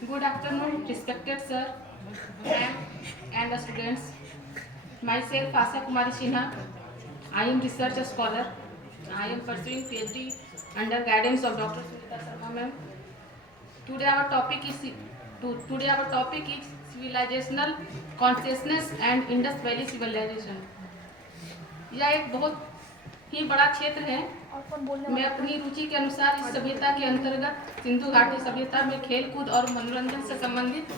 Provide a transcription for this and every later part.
Good afternoon, respected sir, ma'am, and the students. Myself, Asa Kumari Sinha. I am research scholar. I am pursuing PhD under guidance of Dr. Sunita Sharma ma'am. Today our topic is civilizational consciousness and Indus Valley civilization. यह एक बहुत ही बड़ा क्षेत्र है। मैं अपनी रुचि के अनुसार इस सभ्यता के अंतर्गत सिंधु घाटी सभ्यता में खेल कूद और मनोरंजन से संबंधित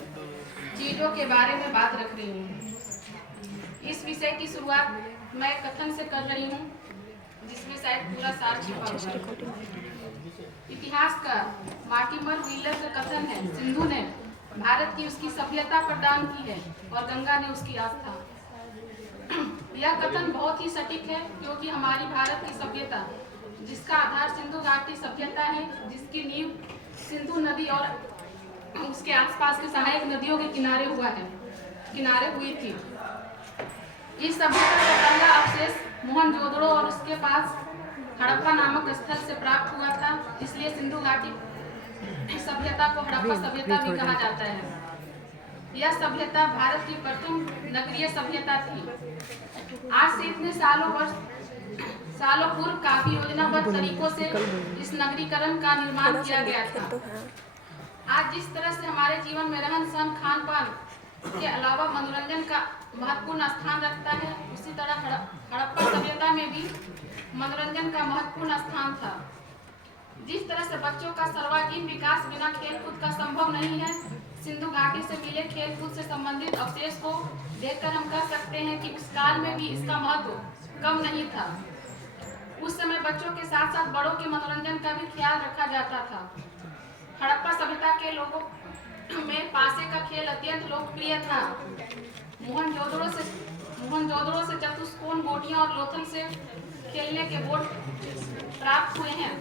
चीजों के बारे में बात रख रही हूँ। इस विषय की शुरुआत मैं कथन से कर रही हूँ, जिसमें शायद पूरा सार छिपा होगा। इतिहास का मार्टिमर व्हीलर का कथन है, सिंधु ने भारत की उसकी सभ्यता प्रदान की है और गंगा ने उसकी आस्था। यह कथन बहुत ही सटीक है, क्योंकि हमारी भारत की सभ्यता, जिसका आधार सिंधु घाटी सभ्यता है, जिसकी नींव सिंधु नदी और उसके आसपास के सहायक नदियों के किनारे हुई थी। इस सभ्यता का पहला अवशेष मोहनजोदड़ो और उसके पास हड़प्पा नामक स्थल से प्राप्त हुआ था, इसलिए सिंधु घाटी सभ्यता को हड़प्पा सभ्यता भी कहा जाता है। यह सभ्यता भारत की प्रथम नगरीय सभ्यता थी। आज से इतने सालों पूर्व काफी योजनाबद्ध तरीकों से इस नगरीकरण का निर्माण किया गया था। आज जिस तरह से हमारे जीवन में रहन सहन खान पान के अलावा मनोरंजन का महत्वपूर्ण स्थान रखता है, उसी तरह हड़प्पा सभ्यता में भी मनोरंजन का महत्वपूर्ण स्थान था। जिस तरह से बच्चों का सर्वांगीण विकास बिना खेल कूद का संभव नहीं है, सिंधु घाटी से मिले खेल कूद से संबंधित अवशेष को देखकर हम कह सकते हैं कि उस काल में भी इसका महत्व कम नहीं था। उस समय बच्चों के साथ साथ बड़ों के मनोरंजन का भी ख्याल रखा जाता था। हड़प्पा सभ्यता के लोगों में पासे का खेल अत्यंत लोकप्रिय था। मोहनजोदड़ो से चतुष्कोण गोटियां और लोथल से खेलने के बोर्ड प्राप्त हुए हैं,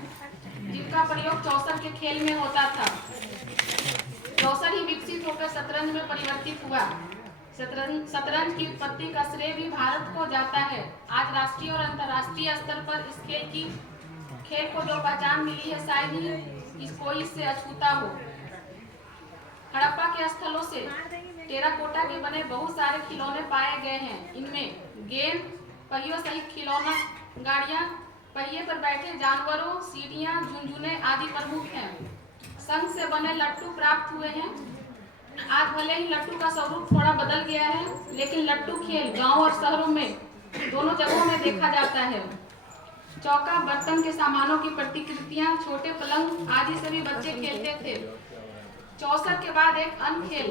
जिनका प्रयोग चौसर के खेल में होता था। चौसर ही विकसित होकर शतरंज में परिवर्तित हुआ। शतरंज की उत्पत्ति का श्रेय भी भारत को जाता है। आज राष्ट्रीय और अंतर्राष्ट्रीय स्तर पर इस खेल को जो पहचान मिली है, शायद ही कोई इससे अछूता हो। हड़प्पा के स्थलों से टेराकोटा के बने बहुत सारे खिलौने पाए गए हैं। इनमें गेंद, पहियों सहित खिलौना गाड़ियां, पहिए पर बैठे जानवरों, सीढ़ियां, झुनझुने आदि प्रमुख हैं। संग से बने लट्टू प्राप्त हुए हैं। आज भले ही लट्टू का स्वरूप थोड़ा बदल गया है, लेकिन लट्टू खेल गांव और शहरों में दोनों जगहों में देखा जाता है। चौका, बर्तन के सामानों की प्रतिकृतियां, छोटे पलंग आदि से भी बच्चे खेलते थे। चौसर के बाद एक अन्य खेल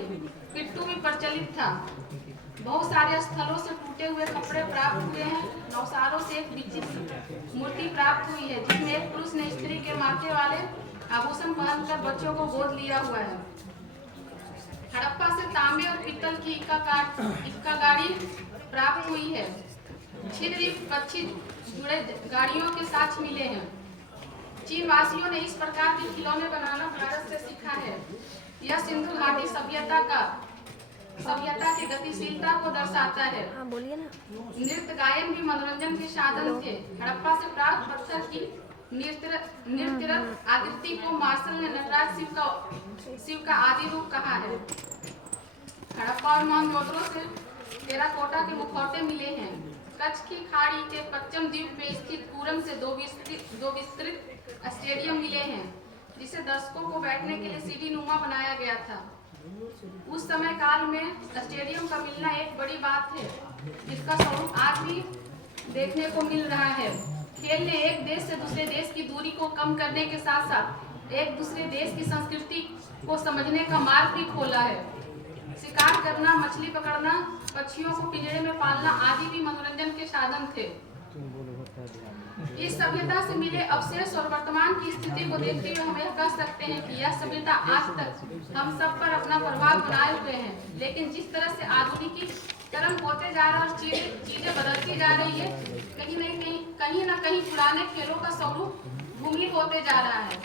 पिट्टू भी प्रचलित था। बहुत सारे स्थलों से टूटे हुए कपड़े प्राप्त हुए हैं। नौसारों से एक विचित्र मूर्ति प्राप्त हुई है, जिसमें एक पुरुष ने स्त्री के माथे वाले आभूषण पहनकर बच्चों को गोद लिया हुआ है। हड़प्पा से तांबे और पीतल की इक्का गाड़ी प्राप्त हुई है। छिद्र पक्षी जुड़े गाड़ियों के साथ मिले हैं। चीन वासियों ने इस प्रकार के खिलौने बनाना भारत से सीखा है। यह सिंधु घाटी सभ्यता की गतिशीलता को दर्शाता है। नृत्य गायन भी मनोरंजन के साधन थे। हड़प्पा से प्राप्त पत्थर की नृत्यरत आकृति को मार्शल ने नटराज शिव का आदि रूप कहा है। हड़प्पा और मोहनजोदड़ो से टेराकोटा के मुखौटे मिले हैं। कच्छ की खाड़ी के पश्चिम द्वीप में स्थित पूरम से दो विस्तृत स्टेडियम मिले हैं, जिसे दर्शकों को बैठने के लिए सीढ़ी नुमा बनाया गया था। उस समय काल में स्टेडियम का मिलना एक बड़ी बात है, जिसका स्वरूप आज भी देखने को मिल रहा है। खेल ने एक देश से दूसरे देश की दूरी को कम करने के साथ साथ एक दूसरे देश की संस्कृति को समझने का मार्ग भी खोला है। शिकार करना, मछली पकड़ना, पक्षियों को पिंजरे में पालना आदि भी मनोरंजन के साधन थे। इस सभ्यता से मिले अवशेष और वर्तमान की स्थिति को देखते हुए हम यह कह सकते हैं कि यह सभ्यता आज तक हम सब पर अपना प्रभाव बनाए हुए है। लेकिन जिस तरह से आधुनिकीकरण होते जा रहा है और चीजें बदलती जा रही है, कहीं न कहीं पुराने खेलों का स्वरूप भूमिहीन होते जा रहा है।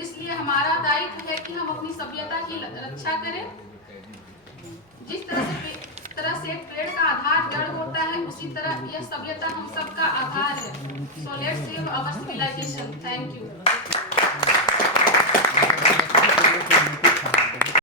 इसलिए हमारा दायित्व है कि हम अपनी सभ्यता की रक्षा करें। जिस तरह से एक पेड़ का आधार जड़ होता है, उसी तरह यह सभ्यता हम सबका आधार है। So let's save our civilization. Thank you.